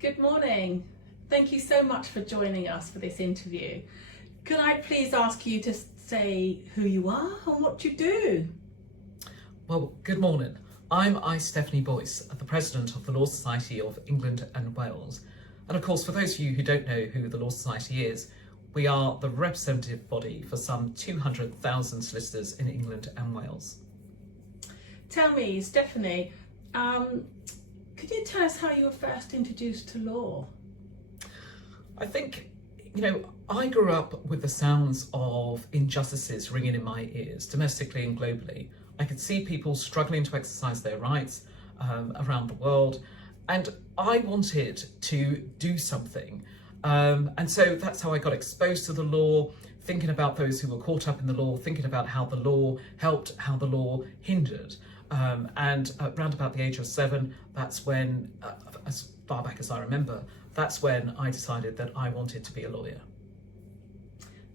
Good morning. Thank you so much for joining us for this interview. Could I please ask you to say who you are and what you do? Well, good morning. I'm IStephanie Boyce, the President of the Law Society of England and Wales. And of course, for those of you who don't know who the Law Society is, we are the representative body for some 200,000 solicitors in England and Wales. Tell me, Stephanie, could you tell us how you were first introduced to law? I think, I grew up with the sounds of injustices ringing in my ears, domestically and globally. I could see people struggling to exercise their rights around the world, and I wanted to do something. And so that's how I got exposed to the law, thinking about those who were caught up in the law, thinking about how the law helped, how the law hindered. And around about the age of 7, that's when, as far back as I remember, that's when I decided that I wanted to be a lawyer.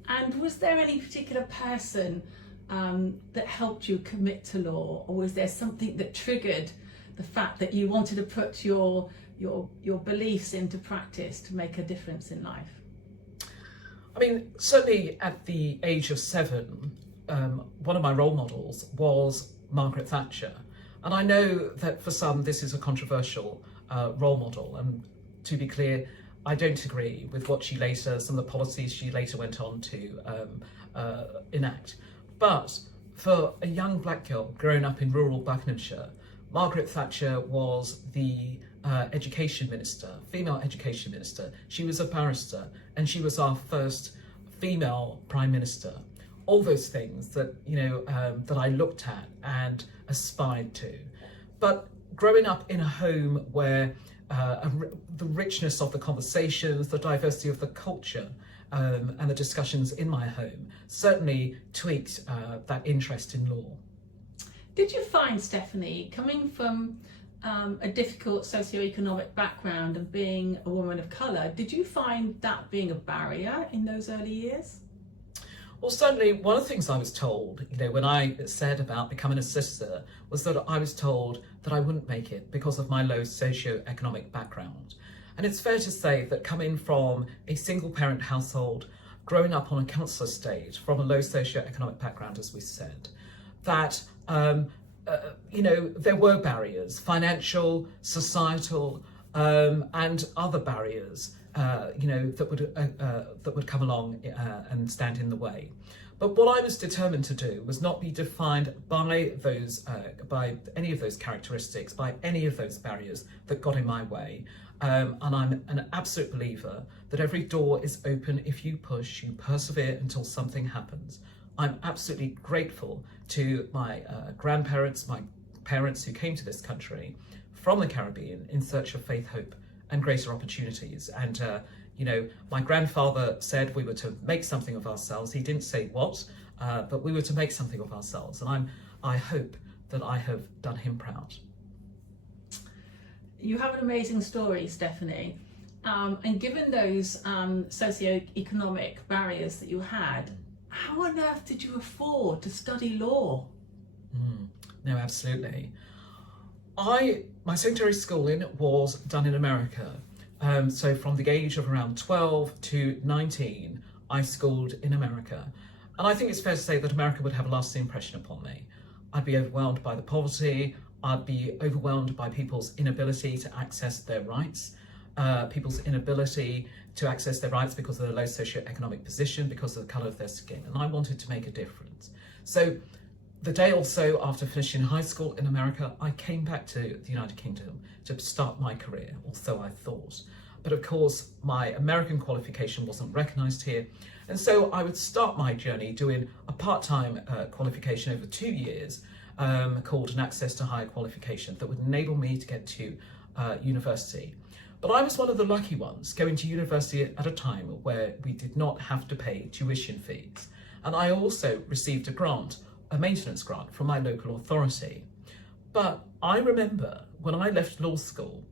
And was there any particular person that helped you commit to law, or was there something that triggered the fact that you wanted to put your beliefs into practice to make a difference in life? I mean, certainly at the age of 7, one of my role models was Margaret Thatcher. And I know that for some this is a controversial role model, and to be clear, I don't agree with some of the policies she later went on to enact. But for a young black girl growing up in rural Buckinghamshire, Margaret Thatcher was the education minister, female education minister. She was a barrister, and she was our first female prime minister. All those things that that I looked at and aspired to. But growing up in a home where the richness of the conversations, the diversity of the culture, and the discussions in my home certainly tweaked that interest in law. Did you find, Stephanie, coming from a difficult socioeconomic background and being a woman of colour, did you find that being a barrier in those early years? Well, certainly one of the things I was told, when I said about becoming a solicitor, was that I was told that I wouldn't make it because of my low socio-economic background. And it's fair to say that coming from a single parent household, growing up on a council estate from a low socio-economic background, as we said, that there were barriers, financial, societal, and other barriers, that would come along and stand in the way. But what I was determined to do was not be defined by any of those characteristics, by any of those barriers that got in my way. And I'm an absolute believer that every door is open if you push, you persevere until something happens. I'm absolutely grateful to my grandparents, my parents who came to this country from the Caribbean in search of faith, hope, and greater opportunities. And my grandfather said we were to make something of ourselves. He didn't say what, but we were to make something of ourselves. And I hope that I have done him proud. You have an amazing story, Stephanie. And given those socioeconomic barriers that you had, how on earth did you afford to study law? No, absolutely. My secondary schooling was done in America. So from the age of around 12 to 19, I schooled in America. And I think it's fair to say that America would have a lasting impression upon me. I'd be overwhelmed by the poverty. I'd be overwhelmed by people's inability to access their rights, people's inability to access their rights because of their low socioeconomic position, because of the colour of their skin. And I wanted to make a difference. So the day or so after finishing high school in America, I came back to the United Kingdom to start my career, or so I thought. But of course, my American qualification wasn't recognised here. And so I would start my journey doing a part-time qualification over 2 years called an access to higher qualification that would enable me to get to university. But I was one of the lucky ones going to university at a time where we did not have to pay tuition fees. And I also received a maintenance grant from my local authority. But I remember when I left law school,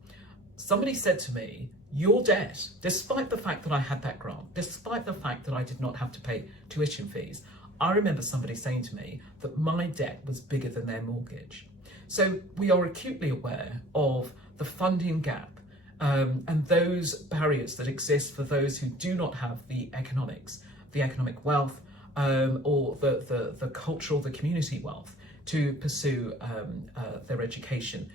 somebody said to me, your debt, despite the fact that I had that grant, despite the fact that I did not have to pay tuition fees, I remember somebody saying to me that my debt was bigger than their mortgage. So we are acutely aware of the funding gap And those barriers that exist for those who do not have the economic wealth, or the cultural, the community wealth to pursue their education,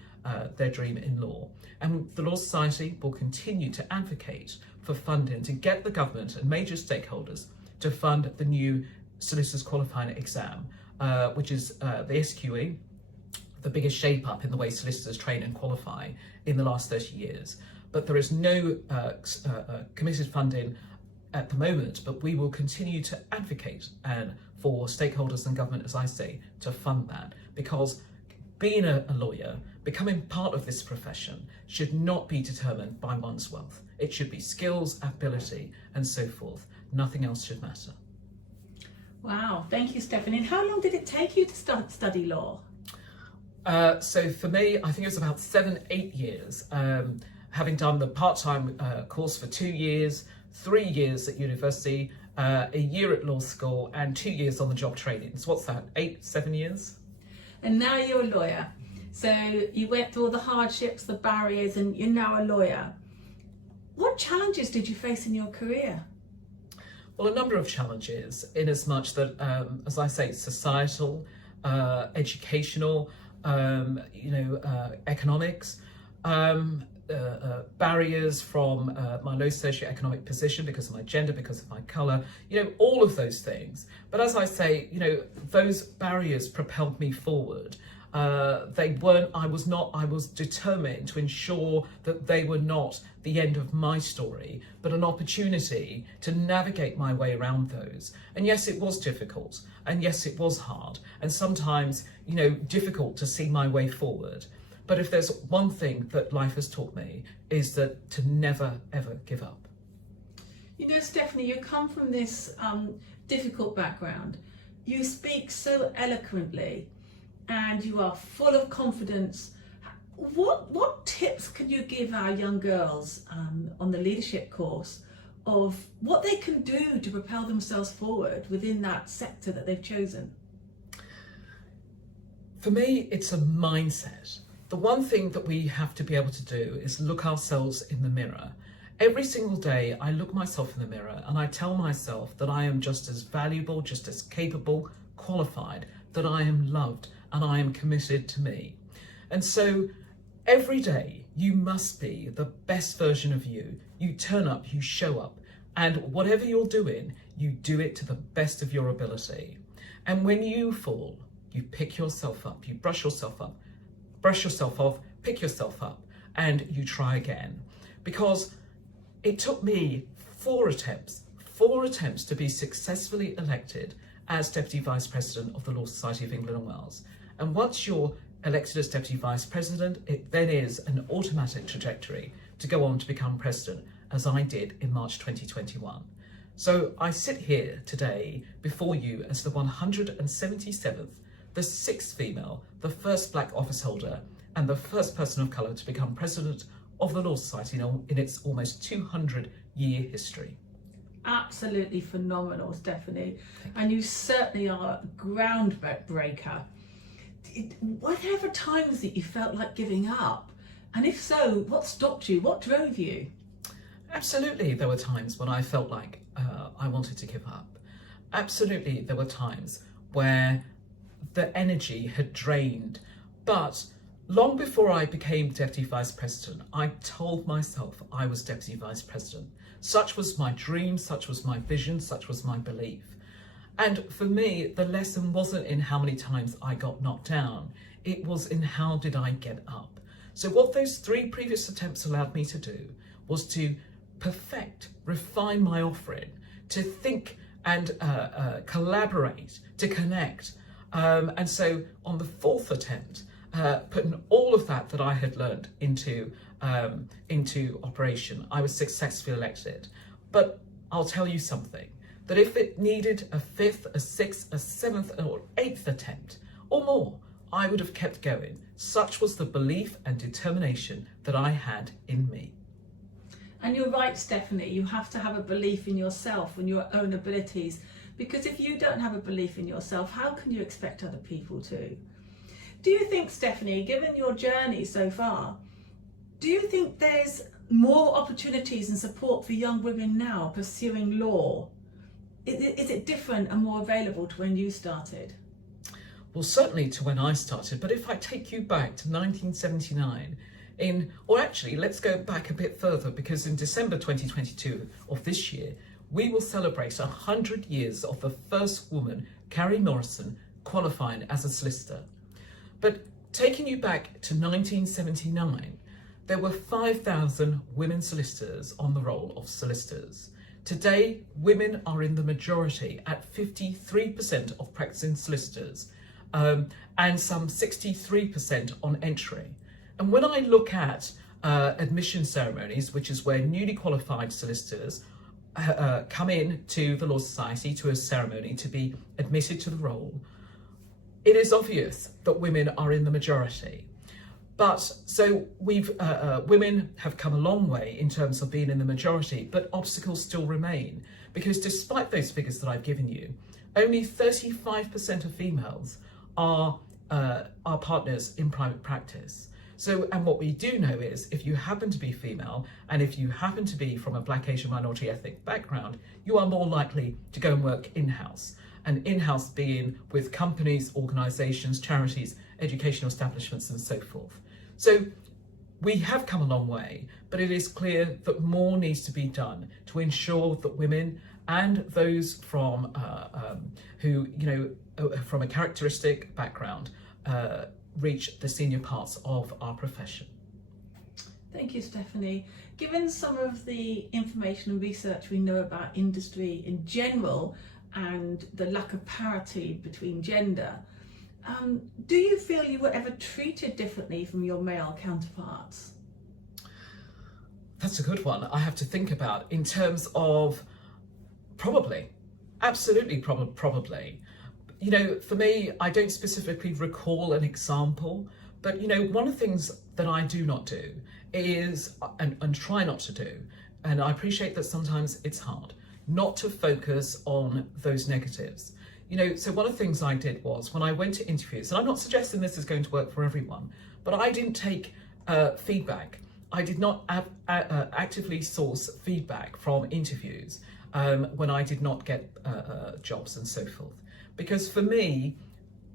their dream in law. And the Law Society will continue to advocate for funding to get the government and major stakeholders to fund the new Solicitors Qualifying Exam, which is the SQE, the biggest shape up in the way solicitors train and qualify in the last 30 years. But there is no committed funding at the moment, but we will continue to advocate and for stakeholders and government, as I say, to fund that, because being a lawyer, becoming part of this profession, should not be determined by one's wealth. It should be skills, ability, and so forth. Nothing else should matter. Wow, thank you, Stephanie. And how long did it take you to study law? So for me, I think it was about 7-8 years, having done the part-time course for 2 years, 3 years at university, a year at law school, and 2 years on the job training. So what's that, 7 years? And now you're a lawyer. So you went through all the hardships, the barriers, and you're now a lawyer. What challenges did you face in your career? Well, a number of challenges, in as much that, as I say, societal, educational, economics, barriers from my low socioeconomic position because of my gender, because of my colour, all of those things. But as I say, those barriers propelled me forward. I was determined to ensure that they were not the end of my story, but an opportunity to navigate my way around those. And yes, it was difficult, and yes, it was hard, and sometimes, difficult to see my way forward. But if there's one thing that life has taught me, is that to never, ever give up. Stephanie, you come from this difficult background. You speak so eloquently, and you are full of confidence. What tips can you give our young girls on the leadership course of what they can do to propel themselves forward within that sector that they've chosen? For me, it's a mindset. The one thing that we have to be able to do is look ourselves in the mirror. Every single day I look myself in the mirror and I tell myself that I am just as valuable, just as capable, qualified, that I am loved and I am committed to me. And so every day you must be the best version of you. You turn up, you show up, and whatever you're doing, you do it to the best of your ability. And when you fall, you pick yourself up, you brush yourself off, pick yourself up, and you try again. Because it took me 4 attempts to be successfully elected as Deputy Vice President of the Law Society of England and Wales. And once you're elected as Deputy Vice President, it then is an automatic trajectory to go on to become President, as I did in March 2021. So I sit here today before you as the 177th, the 6th female, the 1st black office holder, and the 1st person of colour to become President of the Law Society in its almost 200-year history. Absolutely phenomenal, Stephanie. And you certainly are a groundbreaker. Were there ever times that you felt like giving up? And if so, what stopped you? What drove you? Absolutely, there were times when I felt like I wanted to give up. Absolutely, there were times where the energy had drained. But long before I became Deputy Vice President, I told myself I was Deputy Vice President. Such was my dream, such was my vision, such was my belief. And for me, the lesson wasn't in how many times I got knocked down. It was in how did I get up. So what those 3 previous attempts allowed me to do was to perfect, refine my offering, to think and collaborate, to connect. And so on the 4th attempt, putting all of that I had learned into operation, I was successfully elected. But I'll tell you something, that if it needed a 5th, a 6th, a 7th or 8th attempt or more, I would have kept going. Such was the belief and determination that I had in me. And you're right, Stephanie, you have to have a belief in yourself and your own abilities, because if you don't have a belief in yourself, how can you expect other people to? Do you think, Stephanie, given your journey so far, do you think there's more opportunities and support for young women now pursuing law? Is it different and more available to when you started? Well, certainly to when I started, but if I take you back to 1979, or actually let's go back a bit further, because in December 2022 of this year, we will celebrate 100 years of the first woman, Carrie Morrison, qualifying as a solicitor. But taking you back to 1979, there were 5,000 women solicitors on the roll of solicitors. Today, women are in the majority at 53% of practicing solicitors, and some 63% on entry. And when I look at admission ceremonies, which is where newly qualified solicitors come in to the Law Society to a ceremony to be admitted to the role, it is obvious that women are in the majority. But so women have come a long way in terms of being in the majority, but obstacles still remain, because despite those figures that I've given you, only 35% of females are partners in private practice. So, and what we do know is, if you happen to be female, and if you happen to be from a Black, Asian, minority ethnic background, you are more likely to go and work in-house. And in-house being with companies, organisations, charities, educational establishments, and so forth. So we have come a long way, but it is clear that more needs to be done to ensure that women and those from who, from a characteristic background, reach the senior parts of our profession. Thank you, Stephanie. Given some of the information and research we know about industry in general and the lack of parity between gender, do you feel you were ever treated differently from your male counterparts? That's a good one. I have to think about in terms of probably, absolutely probably. For me, I don't specifically recall an example, but one of the things that I do not do is, and try not to do, and I appreciate that sometimes it's hard, not to focus on those negatives. So one of the things I did was, when I went to interviews, and I'm not suggesting this is going to work for everyone, but I didn't take feedback. I did not actively source feedback from interviews when I did not get jobs and so forth. Because for me,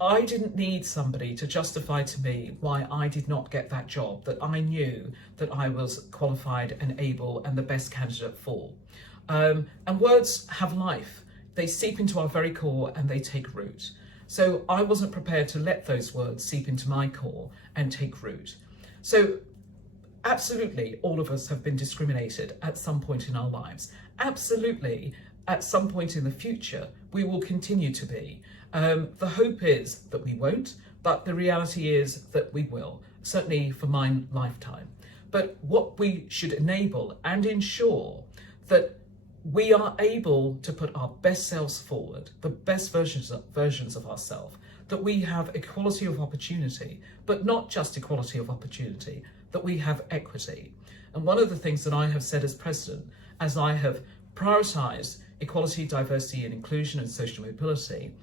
I didn't need somebody to justify to me why I did not get that job that I knew that I was qualified and able and the best candidate for. And words have life. They seep into our very core and they take root. So I wasn't prepared to let those words seep into my core and take root. So absolutely, all of us have been discriminated at some point in our lives. Absolutely, at some point in the future, we will continue to be. The hope is that we won't, but the reality is that we will, certainly for my lifetime. But what we should enable and ensure that we are able to put our best selves forward, the best versions of ourselves, that we have equality of opportunity, but not just equality of opportunity, that we have equity. And one of the things that I have said as president, as I have prioritised equality, diversity and inclusion and social mobility,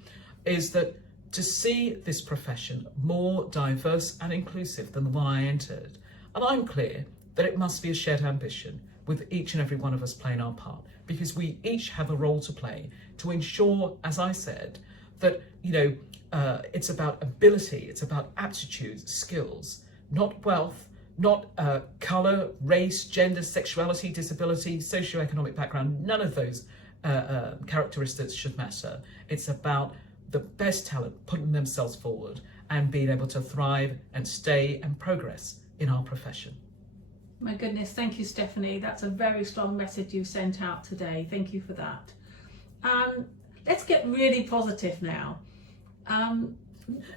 is that to see this profession more diverse and inclusive than the one I entered. And I'm clear that it must be a shared ambition with each and every one of us playing our part, because we each have a role to play to ensure, as I said, that it's about ability, it's about aptitude, skills, not wealth, not colour, race, gender, sexuality, disability, socioeconomic background. None of those characteristics should matter. It's about the best talent putting themselves forward and being able to thrive and stay and progress in our profession. My goodness, thank you, Stephanie. That's a very strong message you sent out today. Thank you for that. Let's get really positive now.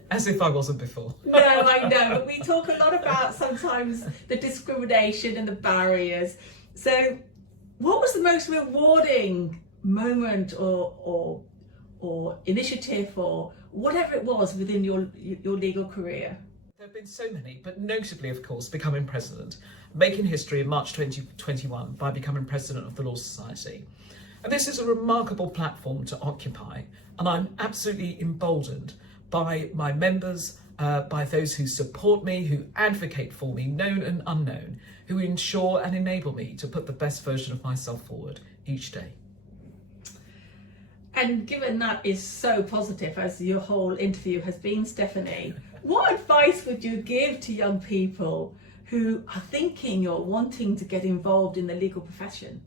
As if I wasn't before. No, I know, but we talk a lot about sometimes the discrimination and the barriers. So what was the most rewarding moment or initiative or whatever it was within your legal career? There have been so many, but notably, of course, becoming president, making history in March 2021 by becoming president of the Law Society. And this is a remarkable platform to occupy, and I'm absolutely emboldened by my members by those who support me, who advocate for me, known and unknown, who ensure and enable me to put the best version of myself forward each day. And given that is so positive, as your whole interview has been, Stephanie, what advice would you give to young people who are thinking or wanting to get involved in the legal profession?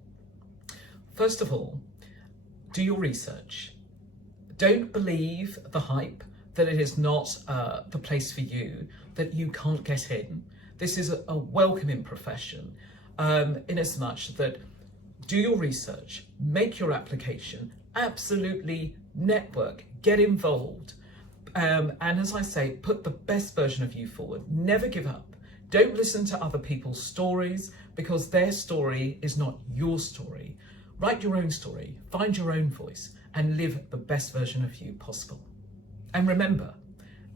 First of all, do your research. Don't believe the hype that it is not the place for you, that you can't get in. This is a welcoming profession, in as much that do your research, make your application, absolutely network, get involved. And as I say, put the best version of you forward. Never give up. Don't listen to other people's stories, because their story is not your story. Write your own story, find your own voice, and live the best version of you possible. And remember,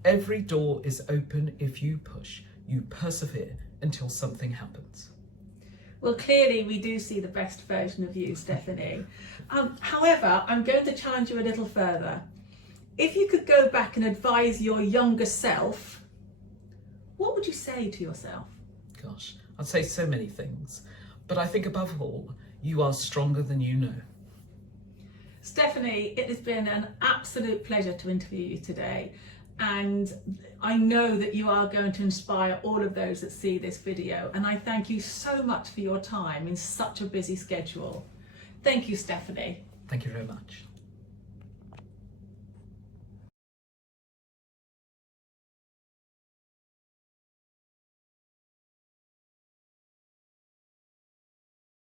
every door is open if you push, you persevere until something happens. Well, clearly we do see the best version of you, Stephanie. However, I'm going to challenge you a little further. If you could go back and advise your younger self, what would you say to yourself? Gosh, I'd say so many things, but I think above all, you are stronger than you know. Stephanie, it has been an absolute pleasure to interview you today, and I know that you are going to inspire all of those that see this video, and I thank you so much for your time in such a busy schedule. Thank you, Stephanie. Thank you very much.